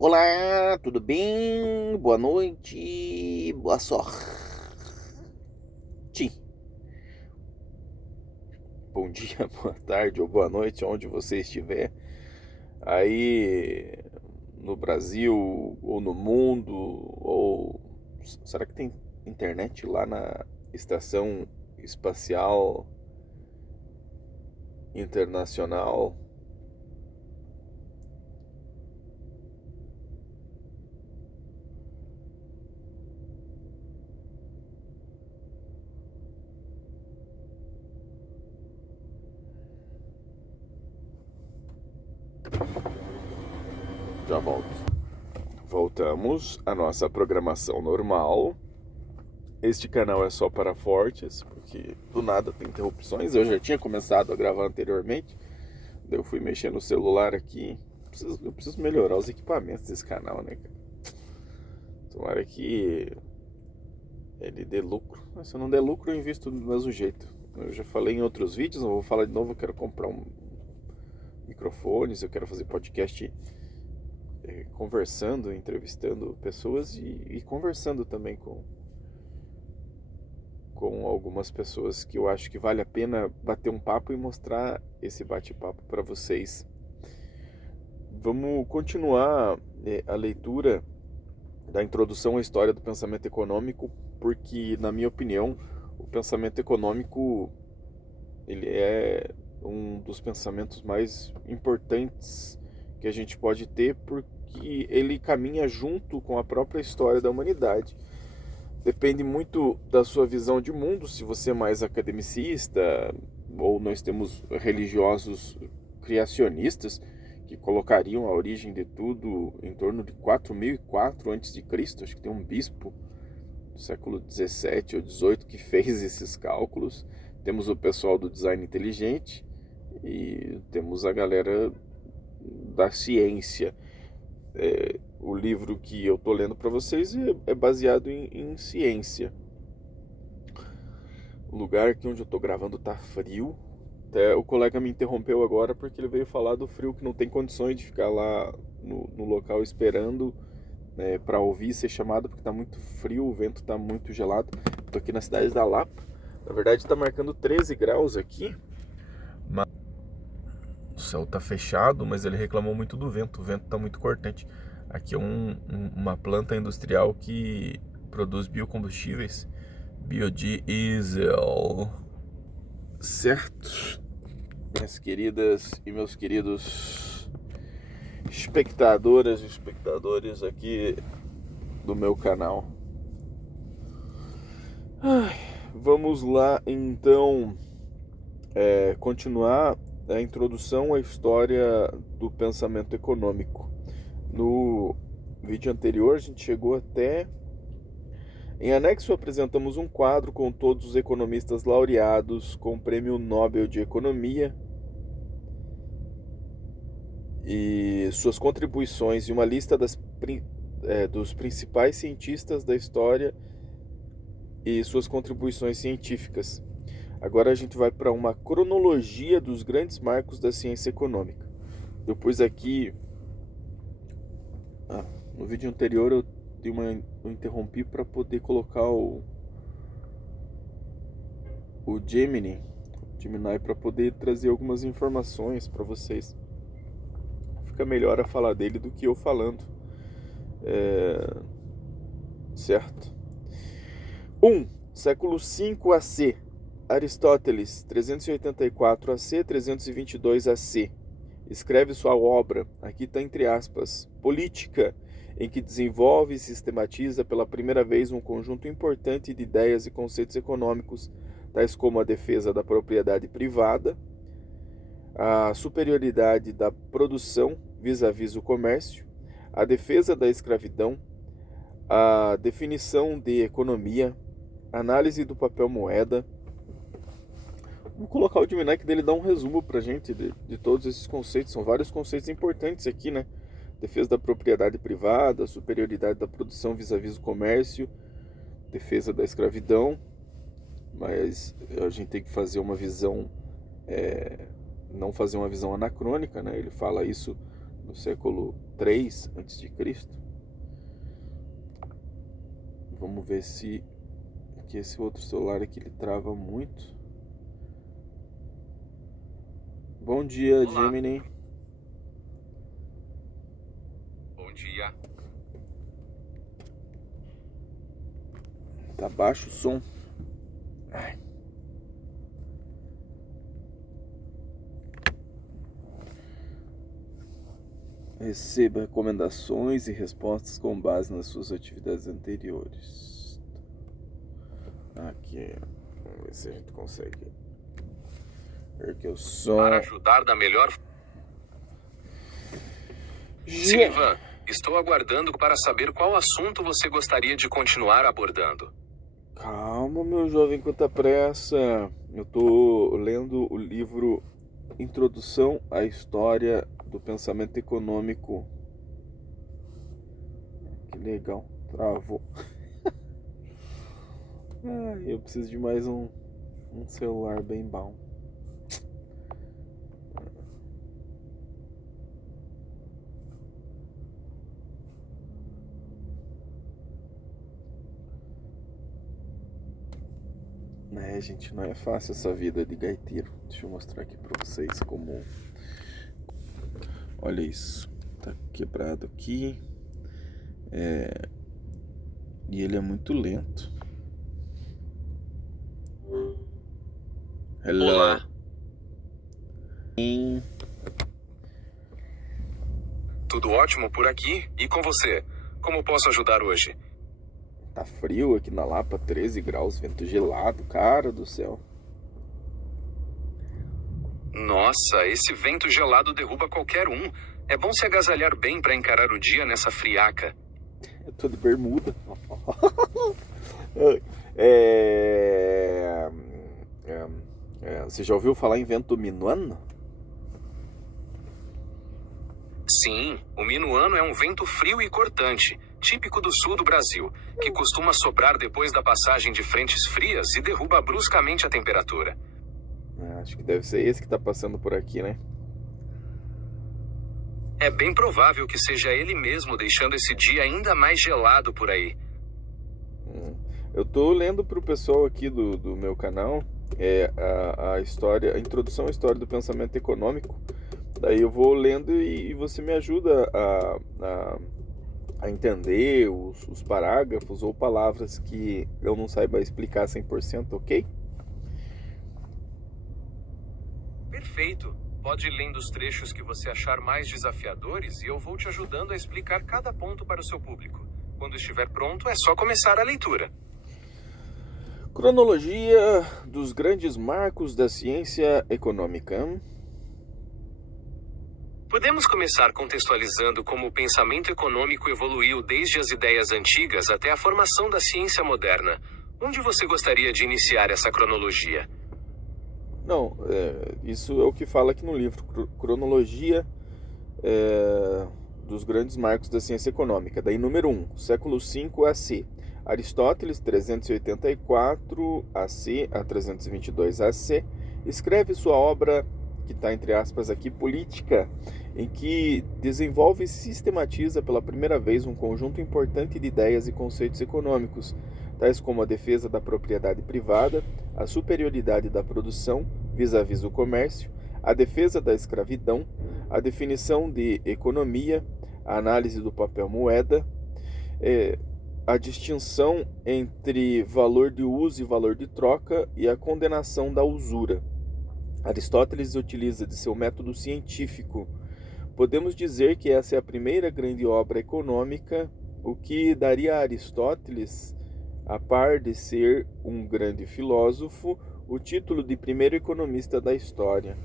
Olá, tudo bem? Boa noite, boa sorte. Bom dia, boa tarde ou boa noite, onde você estiver. Aí no Brasil ou no mundo, ou será que tem internet lá na Estação Espacial Internacional? Já volto. Voltamos à nossa programação normal. Este canal é só para fortes, porque do nada tem interrupções. Eu já tinha começado a gravar anteriormente, daí eu fui mexer no celular aqui. Eu preciso melhorar os equipamentos desse canal, né, cara? Tomara que ele dê lucro. Mas se não der lucro, eu invisto do mesmo jeito. Eu já falei em outros vídeos, não vou falar de novo. Eu quero comprar um microfones, eu quero fazer podcast conversando, entrevistando pessoas e conversando também com algumas pessoas que eu acho que vale a pena bater um papo e mostrar esse bate-papo para vocês. Vamos continuar a leitura da introdução à história do pensamento econômico, porque, na minha opinião, o pensamento econômico ele é um dos pensamentos mais importantes que a gente pode ter, porque ele caminha junto com a própria história da humanidade. Depende muito da sua visão de mundo, se você é mais academicista, ou nós temos religiosos criacionistas que colocariam a origem de tudo em torno de 4004 a.C. Acho que tem um bispo do século 17 ou 18 que fez esses cálculos. Temos o pessoal do design inteligente e temos a galera da ciência. O livro que eu tô lendo para vocês é baseado em ciência. O lugar aqui onde eu tô gravando tá frio. Até o colega me interrompeu agora porque ele veio falar do frio, que não tem condições de ficar lá no local esperando, né, para ouvir ser chamado, porque tá muito frio, o vento tá muito gelado. Tô aqui na cidade da Lapa. Na verdade tá marcando 13 graus aqui. Mas o céu tá fechado, mas ele reclamou muito do vento. O vento tá muito cortante. Aqui é uma planta industrial que produz biocombustíveis, biodiesel. Certo, minhas queridas e meus queridos espectadoras e espectadores aqui do meu canal. Vamos lá então continuar a introdução à história do pensamento econômico. No vídeo anterior a gente chegou até... Em anexo apresentamos um quadro com todos os economistas laureados com o Prêmio Nobel de Economia e suas contribuições, e uma lista dos principais cientistas da história e suas contribuições científicas. Agora a gente vai para uma cronologia dos grandes marcos da ciência econômica. Depois aqui, no vídeo anterior eu interrompi para poder colocar o Gemini para poder trazer algumas informações para vocês. Fica melhor a falar dele do que eu falando. Certo? 1. Século 5 AC. Aristóteles, 384 AC, 322 AC. Escreve sua obra, aqui está entre aspas, Política, em que desenvolve e sistematiza pela primeira vez um conjunto importante de ideias e conceitos econômicos, tais como a defesa da propriedade privada, a superioridade da produção vis-à-vis o comércio, a defesa da escravidão, a definição de economia, análise do papel moeda. Vou colocar o Gemini que dele dá um resumo pra gente de todos esses conceitos. São vários conceitos importantes aqui, né? Defesa da propriedade privada, superioridade da produção vis-à-vis o comércio, defesa da escravidão. Mas a gente tem que fazer uma visão, não fazer uma visão anacrônica, né? Ele fala isso no século 3 a.C. Vamos ver se que esse outro celular aqui ele trava muito. Bom dia, Olá. Gemini. Bom dia. Tá baixo o som. Ai. Receba recomendações e respostas com base nas suas atividades anteriores. Aqui, vamos ver se a gente consegue erguer o som. Para ajudar da melhor... Silvan, estou aguardando para saber qual assunto você gostaria de continuar abordando. Calma, meu jovem, quanta pressa. Eu tô lendo o livro Introdução à História do Pensamento Econômico. Que legal, travou. Eu preciso de mais um celular bem bom. Gente, não é fácil essa vida de gaiteiro. Deixa eu mostrar aqui pra vocês como... Olha isso, tá quebrado aqui. E ele é muito lento. Hello. Olá. Tudo ótimo por aqui e com você? Como posso ajudar hoje? Tá frio aqui na Lapa, 13 graus, vento gelado, cara do céu. Nossa, esse vento gelado derruba qualquer um. É bom se agasalhar bem para encarar o dia nessa friaca. Eu tô de bermuda. Você já ouviu falar em vento minuano? Sim, o minuano é um vento frio e cortante, típico do sul do Brasil, que costuma soprar depois da passagem de frentes frias e derruba bruscamente a temperatura. Acho que deve ser esse que tá passando por aqui, né? É bem provável que seja ele mesmo deixando esse dia ainda mais gelado por aí. Eu tô lendo pro pessoal aqui do meu canal a história, a introdução à história do pensamento econômico. Daí eu vou lendo e você me ajuda a entender os parágrafos ou palavras que eu não saiba explicar 100%, ok? Perfeito. Pode ir lendo os trechos que você achar mais desafiadores e eu vou te ajudando a explicar cada ponto para o seu público. Quando estiver pronto, é só começar a leitura. Cronologia dos grandes marcos da ciência econômica. Podemos começar contextualizando como o pensamento econômico evoluiu desde as ideias antigas até a formação da ciência moderna. Onde você gostaria de iniciar essa cronologia? Não, isso é o que fala aqui no livro. Cronologia dos grandes marcos da ciência econômica. Daí, número 1, século 5 AC. Aristóteles, 384 AC a 322 AC, escreve sua obra, que está entre aspas aqui, política, em que desenvolve e sistematiza pela primeira vez um conjunto importante de ideias e conceitos econômicos, tais como a defesa da propriedade privada, a superioridade da produção vis-à-vis o comércio, a defesa da escravidão, a definição de economia, a análise do papel moeda, a distinção entre valor de uso e valor de troca e a condenação da usura. Aristóteles utiliza de seu método científico. Podemos dizer que essa é a primeira grande obra econômica, o que daria a Aristóteles, a par de ser um grande filósofo, o título de primeiro economista da história.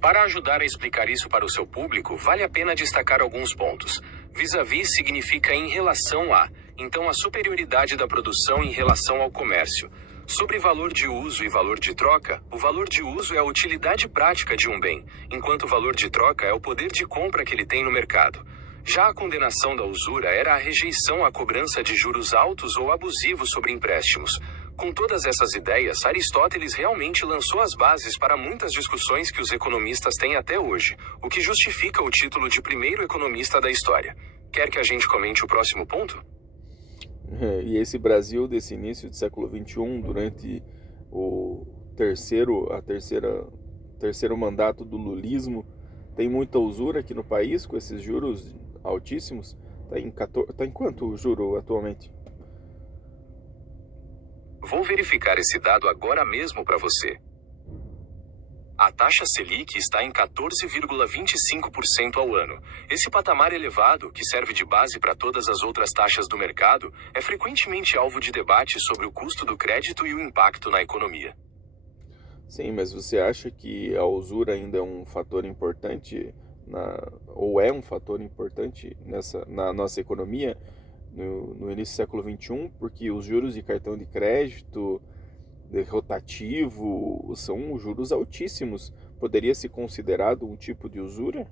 Para ajudar a explicar isso para o seu público, vale a pena destacar alguns pontos. Vis-à-vis significa em relação a, então a superioridade da produção em relação ao comércio. Sobre valor de uso e valor de troca, o valor de uso é a utilidade prática de um bem, enquanto o valor de troca é o poder de compra que ele tem no mercado. Já a condenação da usura era a rejeição à cobrança de juros altos ou abusivos sobre empréstimos. Com todas essas ideias, Aristóteles realmente lançou as bases para muitas discussões que os economistas têm até hoje, o que justifica o título de primeiro economista da história. Quer que a gente comente o próximo ponto? E esse Brasil desse início do século XXI, durante o terceiro mandato do lulismo, tem muita usura aqui no país, com esses juros altíssimos. Tá em quanto o juro atualmente? Vou verificar esse dado agora mesmo para você. A taxa Selic está em 14,25% ao ano. Esse patamar elevado, que serve de base para todas as outras taxas do mercado, é frequentemente alvo de debate sobre o custo do crédito e o impacto na economia. Sim, mas você acha que a usura ainda é um fator importante, ou é um fator importante na nossa economia no início do século XXI? Porque os juros de cartão de crédito rotativo são juros altíssimos. Poderia ser considerado um tipo de usura?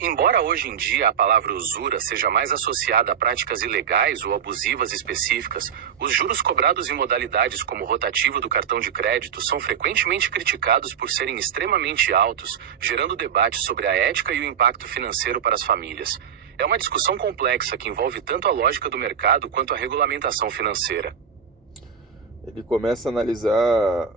Embora hoje em dia a palavra usura seja mais associada a práticas ilegais ou abusivas específicas, os juros cobrados em modalidades como rotativo do cartão de crédito são frequentemente criticados por serem extremamente altos, gerando debate sobre a ética e o impacto financeiro para as famílias. É uma discussão complexa que envolve tanto a lógica do mercado quanto a regulamentação financeira. Ele começa a analisar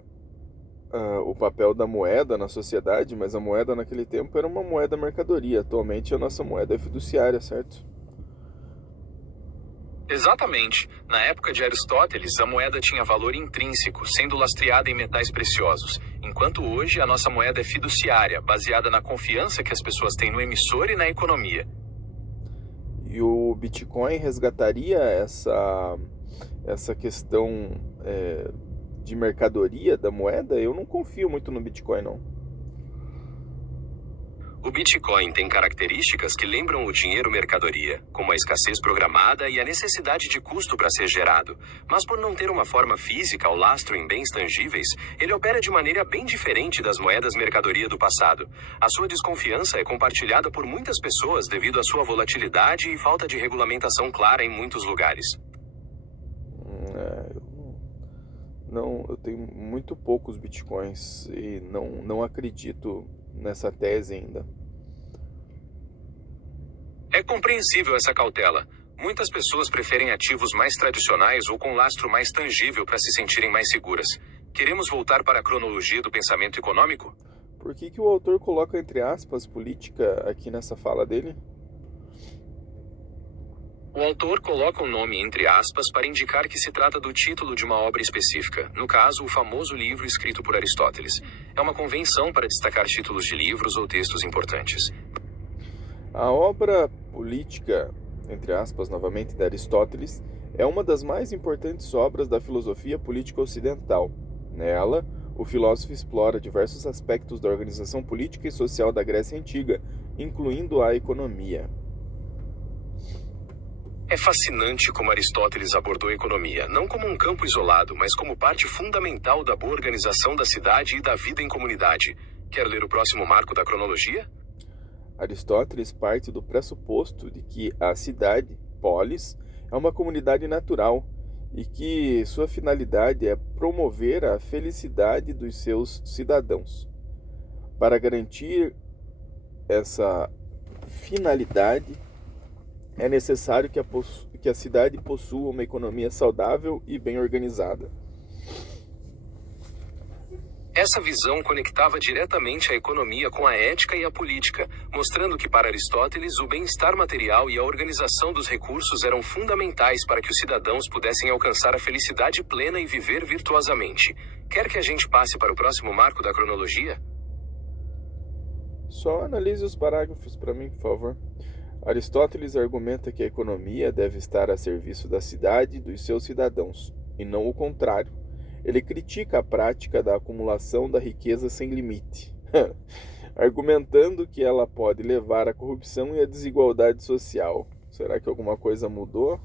o papel da moeda na sociedade, mas a moeda naquele tempo era uma moeda mercadoria. Atualmente a nossa moeda é fiduciária, certo? Exatamente. Na época de Aristóteles, a moeda tinha valor intrínseco, sendo lastreada em metais preciosos, enquanto hoje a nossa moeda é fiduciária, baseada na confiança que as pessoas têm no emissor e na economia. E o Bitcoin resgataria essa questão de mercadoria da moeda? Eu não confio muito no Bitcoin, não. O Bitcoin tem características que lembram o dinheiro mercadoria, como a escassez programada e a necessidade de custo para ser gerado. Mas por não ter uma forma física ou lastro em bens tangíveis, ele opera de maneira bem diferente das moedas mercadoria do passado. A sua desconfiança é compartilhada por muitas pessoas devido à sua volatilidade e falta de regulamentação clara em muitos lugares. Eu tenho muito poucos bitcoins e não acredito nessa tese ainda. É compreensível essa cautela. Muitas pessoas preferem ativos mais tradicionais ou com lastro mais tangível para se sentirem mais seguras. Queremos voltar para a cronologia do pensamento econômico? Por que o autor coloca entre aspas política aqui nessa fala dele? O autor coloca um nome entre aspas para indicar que se trata do título de uma obra específica, no caso, o famoso livro escrito por Aristóteles. É uma convenção para destacar títulos de livros ou textos importantes. A obra política, entre aspas, novamente, de Aristóteles, é uma das mais importantes obras da filosofia política ocidental. Nela, o filósofo explora diversos aspectos da organização política e social da Grécia Antiga, incluindo a economia. É fascinante como Aristóteles abordou a economia, não como um campo isolado, mas como parte fundamental da boa organização da cidade e da vida em comunidade. Quer ler o próximo marco da cronologia? Aristóteles parte do pressuposto de que a cidade, polis, é uma comunidade natural e que sua finalidade é promover a felicidade dos seus cidadãos. Para garantir essa finalidade, é necessário que a cidade possua uma economia saudável e bem organizada. Essa visão conectava diretamente a economia com a ética e a política, mostrando que para Aristóteles o bem-estar material e a organização dos recursos eram fundamentais para que os cidadãos pudessem alcançar a felicidade plena e viver virtuosamente. Quer que a gente passe para o próximo marco da cronologia? Só analise os parágrafos para mim, por favor. Aristóteles argumenta que a economia deve estar a serviço da cidade e dos seus cidadãos, e não o contrário. Ele critica a prática da acumulação da riqueza sem limite, argumentando que ela pode levar à corrupção e à desigualdade social. Será que alguma coisa mudou?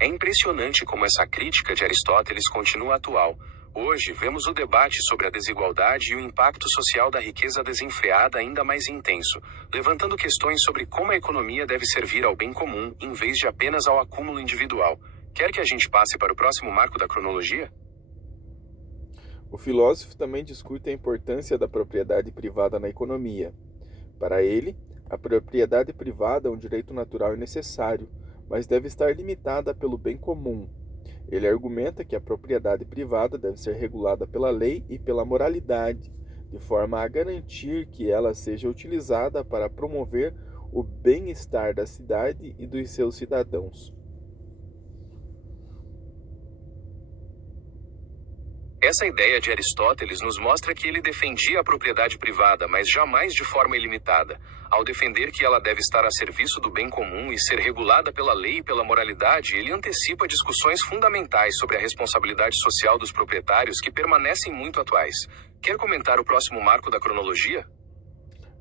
É impressionante como essa crítica de Aristóteles continua atual. Hoje, vemos o debate sobre a desigualdade e o impacto social da riqueza desenfreada ainda mais intenso, levantando questões sobre como a economia deve servir ao bem comum, em vez de apenas ao acúmulo individual. Quer que a gente passe para o próximo marco da cronologia? O filósofo também discute a importância da propriedade privada na economia. Para ele, a propriedade privada é um direito natural e necessário, mas deve estar limitada pelo bem comum. Ele argumenta que a propriedade privada deve ser regulada pela lei e pela moralidade, de forma a garantir que ela seja utilizada para promover o bem-estar da cidade e dos seus cidadãos. Essa ideia de Aristóteles nos mostra que ele defendia a propriedade privada, mas jamais de forma ilimitada. Ao defender que ela deve estar a serviço do bem comum e ser regulada pela lei e pela moralidade, ele antecipa discussões fundamentais sobre a responsabilidade social dos proprietários que permanecem muito atuais. Quer comentar o próximo marco da cronologia?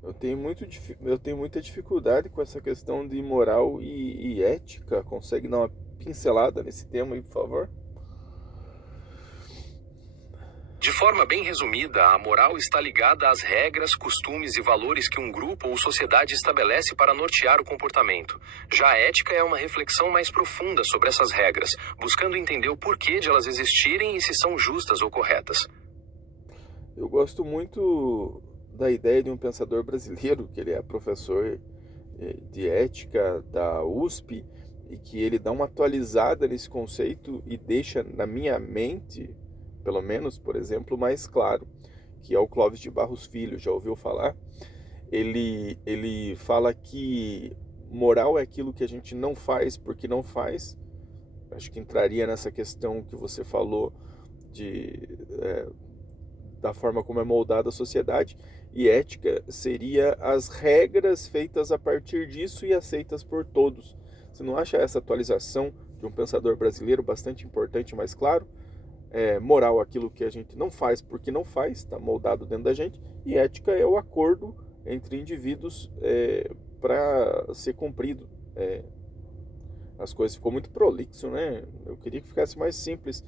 Eu tenho muita dificuldade com essa questão de moral e ética. Consegue dar uma pincelada nesse tema aí, por favor? De forma bem resumida, a moral está ligada às regras, costumes e valores que um grupo ou sociedade estabelece para nortear o comportamento. Já a ética é uma reflexão mais profunda sobre essas regras, buscando entender o porquê de elas existirem e se são justas ou corretas. Eu gosto muito da ideia de um pensador brasileiro, que ele é professor de ética da USP, e que ele dá uma atualizada nesse conceito e deixa na minha mente, pelo menos, por exemplo, mais claro, que é o Clóvis de Barros Filho, já ouviu falar? Ele fala que moral é aquilo que a gente não faz porque não faz. Acho que entraria nessa questão que você falou da forma como é moldada a sociedade, e ética seria as regras feitas a partir disso e aceitas por todos. Você não acha essa atualização de um pensador brasileiro bastante importante e mais claro? Moral aquilo que a gente não faz porque não faz, está moldado dentro da gente, e ética é o acordo entre indivíduos para ser cumprido. As coisas ficou muito prolixo, né? Eu queria que ficasse mais simples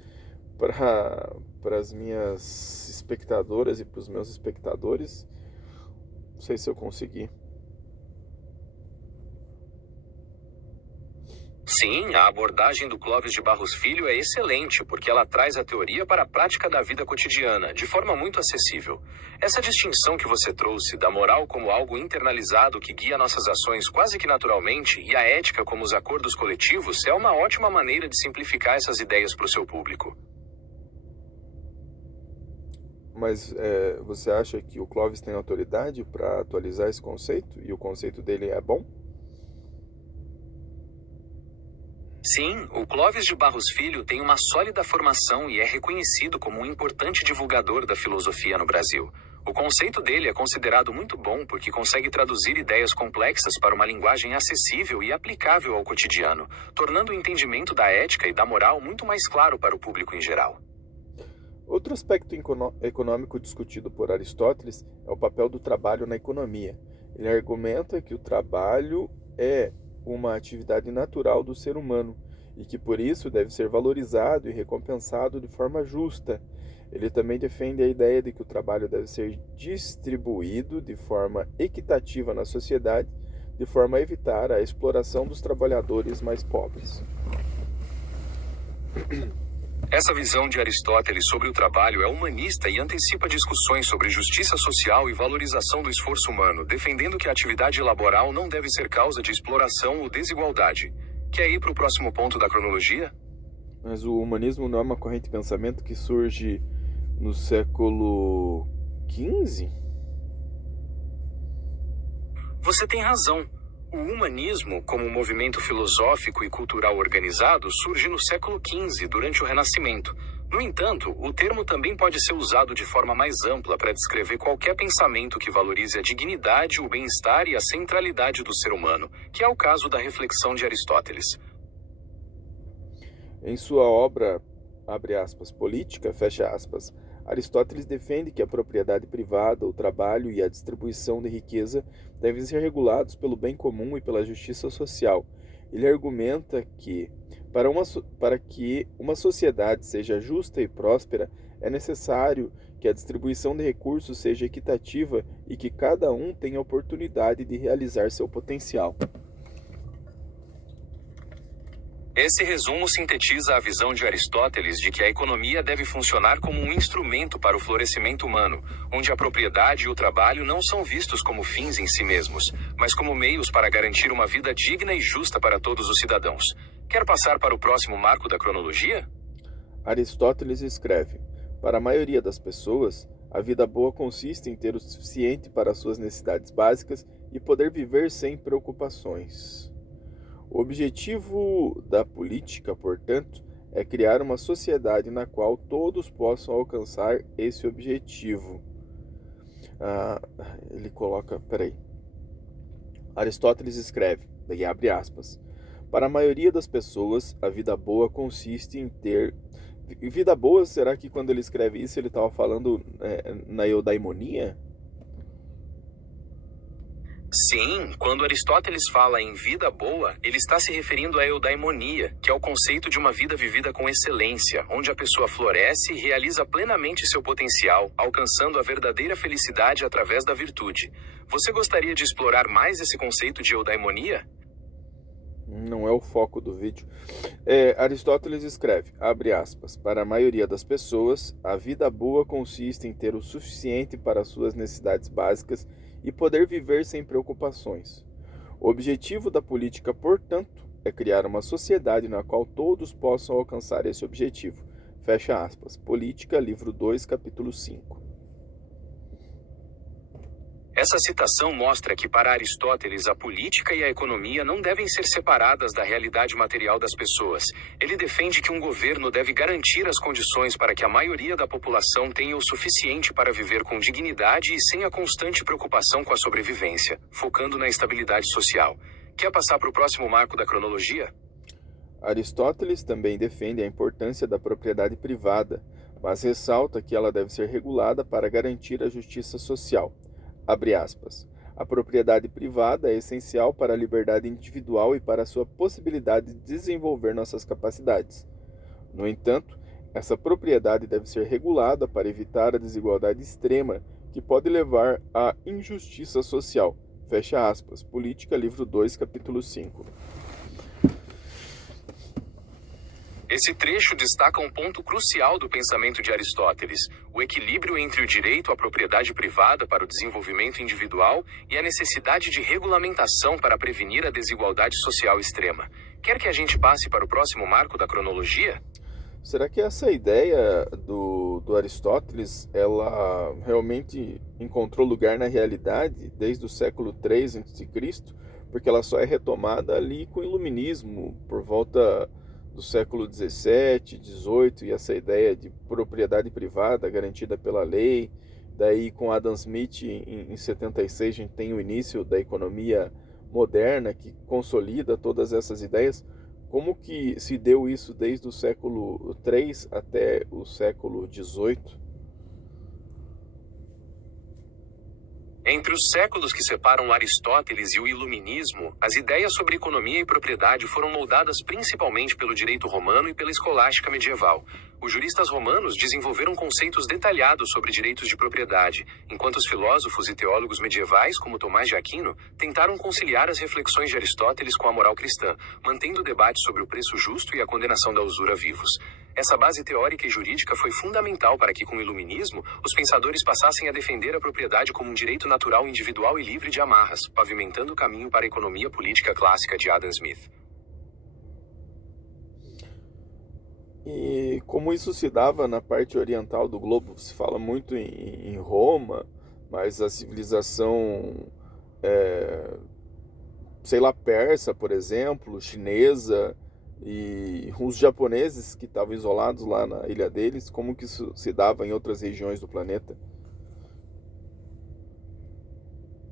para as minhas espectadoras e para os meus espectadores. Não sei se eu consegui. Sim, a abordagem do Clóvis de Barros Filho é excelente, porque ela traz a teoria para a prática da vida cotidiana, de forma muito acessível. Essa distinção que você trouxe da moral como algo internalizado que guia nossas ações quase que naturalmente e a ética como os acordos coletivos é uma ótima maneira de simplificar essas ideias para o seu público. Mas você acha que o Clóvis tem autoridade para atualizar esse conceito? E o conceito dele é bom? Sim, o Clóvis de Barros Filho tem uma sólida formação e é reconhecido como um importante divulgador da filosofia no Brasil. O conceito dele é considerado muito bom porque consegue traduzir ideias complexas para uma linguagem acessível e aplicável ao cotidiano, tornando o entendimento da ética e da moral muito mais claro para o público em geral. Outro aspecto econômico discutido por Aristóteles é o papel do trabalho na economia. Ele argumenta que o trabalho é uma atividade natural do ser humano e que por isso deve ser valorizado e recompensado de forma justa. Ele também defende a ideia de que o trabalho deve ser distribuído de forma equitativa na sociedade, de forma a evitar a exploração dos trabalhadores mais pobres. Essa visão de Aristóteles sobre o trabalho é humanista e antecipa discussões sobre justiça social e valorização do esforço humano, defendendo que a atividade laboral não deve ser causa de exploração ou desigualdade. Quer ir para o próximo ponto da cronologia? Mas o humanismo não é uma corrente de pensamento que surge no século XV? Você tem razão. O humanismo, como um movimento filosófico e cultural organizado, surge no século XV, durante o Renascimento. No entanto, o termo também pode ser usado de forma mais ampla para descrever qualquer pensamento que valorize a dignidade, o bem-estar e a centralidade do ser humano, que é o caso da reflexão de Aristóteles. Em sua obra, abre aspas, política, fecha aspas, Aristóteles defende que a propriedade privada, o trabalho e a distribuição de riqueza devem ser regulados pelo bem comum e pela justiça social. Ele argumenta que, para que uma sociedade seja justa e próspera, é necessário que a distribuição de recursos seja equitativa e que cada um tenha a oportunidade de realizar seu potencial. Esse resumo sintetiza a visão de Aristóteles de que a economia deve funcionar como um instrumento para o florescimento humano, onde a propriedade e o trabalho não são vistos como fins em si mesmos, mas como meios para garantir uma vida digna e justa para todos os cidadãos. Quer passar para o próximo marco da cronologia? Aristóteles escreve: para a maioria das pessoas, a vida boa consiste em ter o suficiente para suas necessidades básicas e poder viver sem preocupações. O objetivo da política, portanto, é criar uma sociedade na qual todos possam alcançar esse objetivo. Ele coloca, Aristóteles escreve, daí abre aspas, para a maioria das pessoas, a vida boa consiste em ter... Vida boa, será que quando ele escreve isso ele estava falando na eudaimonia? Sim, quando Aristóteles fala em vida boa, ele está se referindo à eudaimonia, que é o conceito de uma vida vivida com excelência, onde a pessoa floresce e realiza plenamente seu potencial, alcançando a verdadeira felicidade através da virtude. Você gostaria de explorar mais esse conceito de eudaimonia? Não é o foco do vídeo. Aristóteles escreve, abre aspas, para a maioria das pessoas, a vida boa consiste em ter o suficiente para suas necessidades básicas e poder viver sem preocupações. O objetivo da política, portanto, é criar uma sociedade na qual todos possam alcançar esse objetivo. Fecha aspas. Política, livro 2, capítulo 5. Essa citação mostra que para Aristóteles a política e a economia não devem ser separadas da realidade material das pessoas. Ele defende que um governo deve garantir as condições para que a maioria da população tenha o suficiente para viver com dignidade e sem a constante preocupação com a sobrevivência, focando na estabilidade social. Quer passar para o próximo marco da cronologia? Aristóteles também defende a importância da propriedade privada, mas ressalta que ela deve ser regulada para garantir a justiça social. Abre aspas. A propriedade privada é essencial para a liberdade individual e para a sua possibilidade de desenvolver nossas capacidades. No entanto, essa propriedade deve ser regulada para evitar a desigualdade extrema que pode levar à injustiça social. Fecha aspas. Política, livro 2, capítulo 5. Esse trecho destaca um ponto crucial do pensamento de Aristóteles, o equilíbrio entre o direito à propriedade privada para o desenvolvimento individual e a necessidade de regulamentação para prevenir a desigualdade social extrema. Quer que a gente passe para o próximo marco da cronologia? Será que essa ideia do Aristóteles, ela realmente encontrou lugar na realidade desde o século III a.C., porque ela só é retomada ali com o Iluminismo, por volta do século XVII, XVIII, e essa ideia de propriedade privada garantida pela lei. Daí com Adam Smith em 76 a gente tem o início da economia moderna que consolida todas essas ideias. Como que se deu isso desde o século III até o século XVIII? Entre os séculos que separam Aristóteles e o Iluminismo, as ideias sobre economia e propriedade foram moldadas principalmente pelo direito romano e pela escolástica medieval. Os juristas romanos desenvolveram conceitos detalhados sobre direitos de propriedade, enquanto os filósofos e teólogos medievais, como Tomás de Aquino, tentaram conciliar as reflexões de Aristóteles com a moral cristã, mantendo o debate sobre o preço justo e a condenação da usura vivos. Essa base teórica e jurídica foi fundamental para que, com o Iluminismo, os pensadores passassem a defender a propriedade como um direito natural, individual e livre de amarras, pavimentando o caminho para a economia política clássica de Adam Smith. E como isso se dava na parte oriental do globo, se fala muito em Roma, mas a civilização, persa, por exemplo, chinesa, e os japoneses que estavam isolados lá na ilha deles, como que isso se dava em outras regiões do planeta?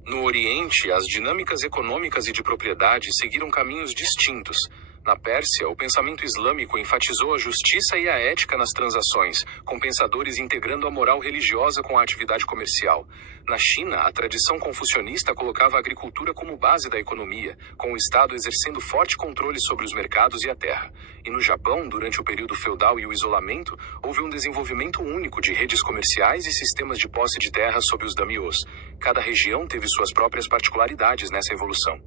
No Oriente, as dinâmicas econômicas e de propriedade seguiram caminhos distintos. Na Pérsia, o pensamento islâmico enfatizou a justiça e a ética nas transações, com pensadores integrando a moral religiosa com a atividade comercial. Na China, a tradição confucionista colocava a agricultura como base da economia, com o Estado exercendo forte controle sobre os mercados e a terra. E no Japão, durante o período feudal e o isolamento, houve um desenvolvimento único de redes comerciais e sistemas de posse de terra sob os daimyos. Cada região teve suas próprias particularidades nessa evolução.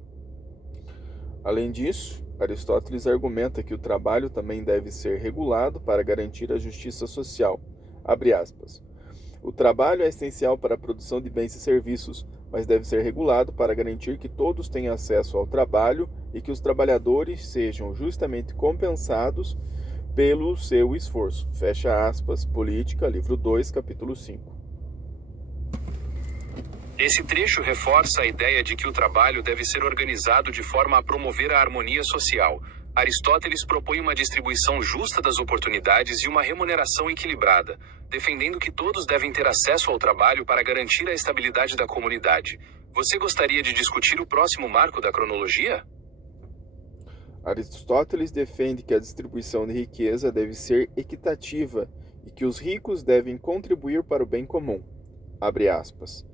Além disso, Aristóteles argumenta que o trabalho também deve ser regulado para garantir a justiça social. Abre aspas. O trabalho é essencial para a produção de bens e serviços, mas deve ser regulado para garantir que todos tenham acesso ao trabalho e que os trabalhadores sejam justamente compensados pelo seu esforço. Fecha aspas, Política, livro 2, capítulo 5. Esse trecho reforça a ideia de que o trabalho deve ser organizado de forma a promover a harmonia social. Aristóteles propõe uma distribuição justa das oportunidades e uma remuneração equilibrada, defendendo que todos devem ter acesso ao trabalho para garantir a estabilidade da comunidade. Você gostaria de discutir o próximo marco da cronologia? Aristóteles defende que a distribuição de riqueza deve ser equitativa e que os ricos devem contribuir para o bem comum. Abre aspas.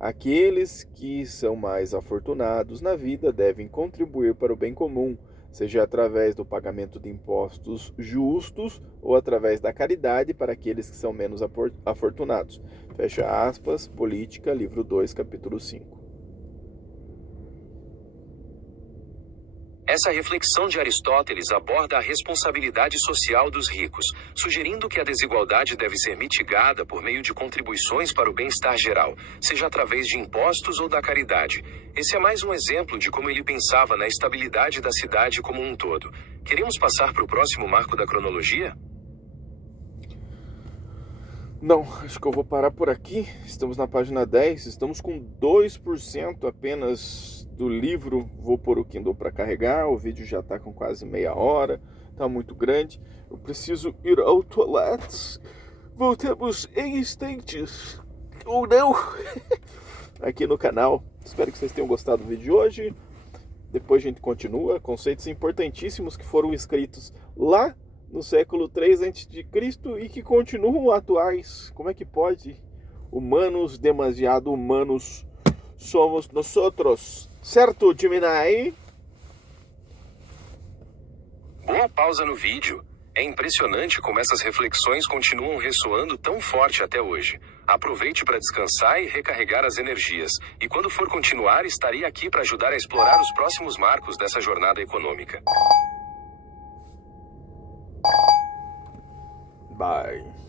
Aqueles que são mais afortunados na vida devem contribuir para o bem comum, seja através do pagamento de impostos justos ou através da caridade para aqueles que são menos afortunados. Fecha aspas, Política, livro 2, capítulo 5. Essa reflexão de Aristóteles aborda a responsabilidade social dos ricos, sugerindo que a desigualdade deve ser mitigada por meio de contribuições para o bem-estar geral, seja através de impostos ou da caridade. Esse é mais um exemplo de como ele pensava na estabilidade da cidade como um todo. Queremos passar para o próximo marco da cronologia? Não, acho que eu vou parar por aqui. Estamos na página 10, estamos com 2% apenas do livro. Vou pôr o Kindle para carregar, o vídeo já está com quase meia hora, está muito grande. Eu preciso ir ao toalete. Voltamos em instantes, ou não, aqui no canal. Espero que vocês tenham gostado do vídeo de hoje. Depois a gente continua, conceitos importantíssimos que foram escritos lá no século 3 a.C. e que continuam atuais. Como é que pode? Humanos, demasiado humanos somos nós outros. Certo, Gemini? Boa pausa no vídeo. É impressionante como essas reflexões continuam ressoando tão forte até hoje. Aproveite para descansar e recarregar as energias. E quando for continuar, estarei aqui para ajudar a explorar os próximos marcos dessa jornada econômica. Bye.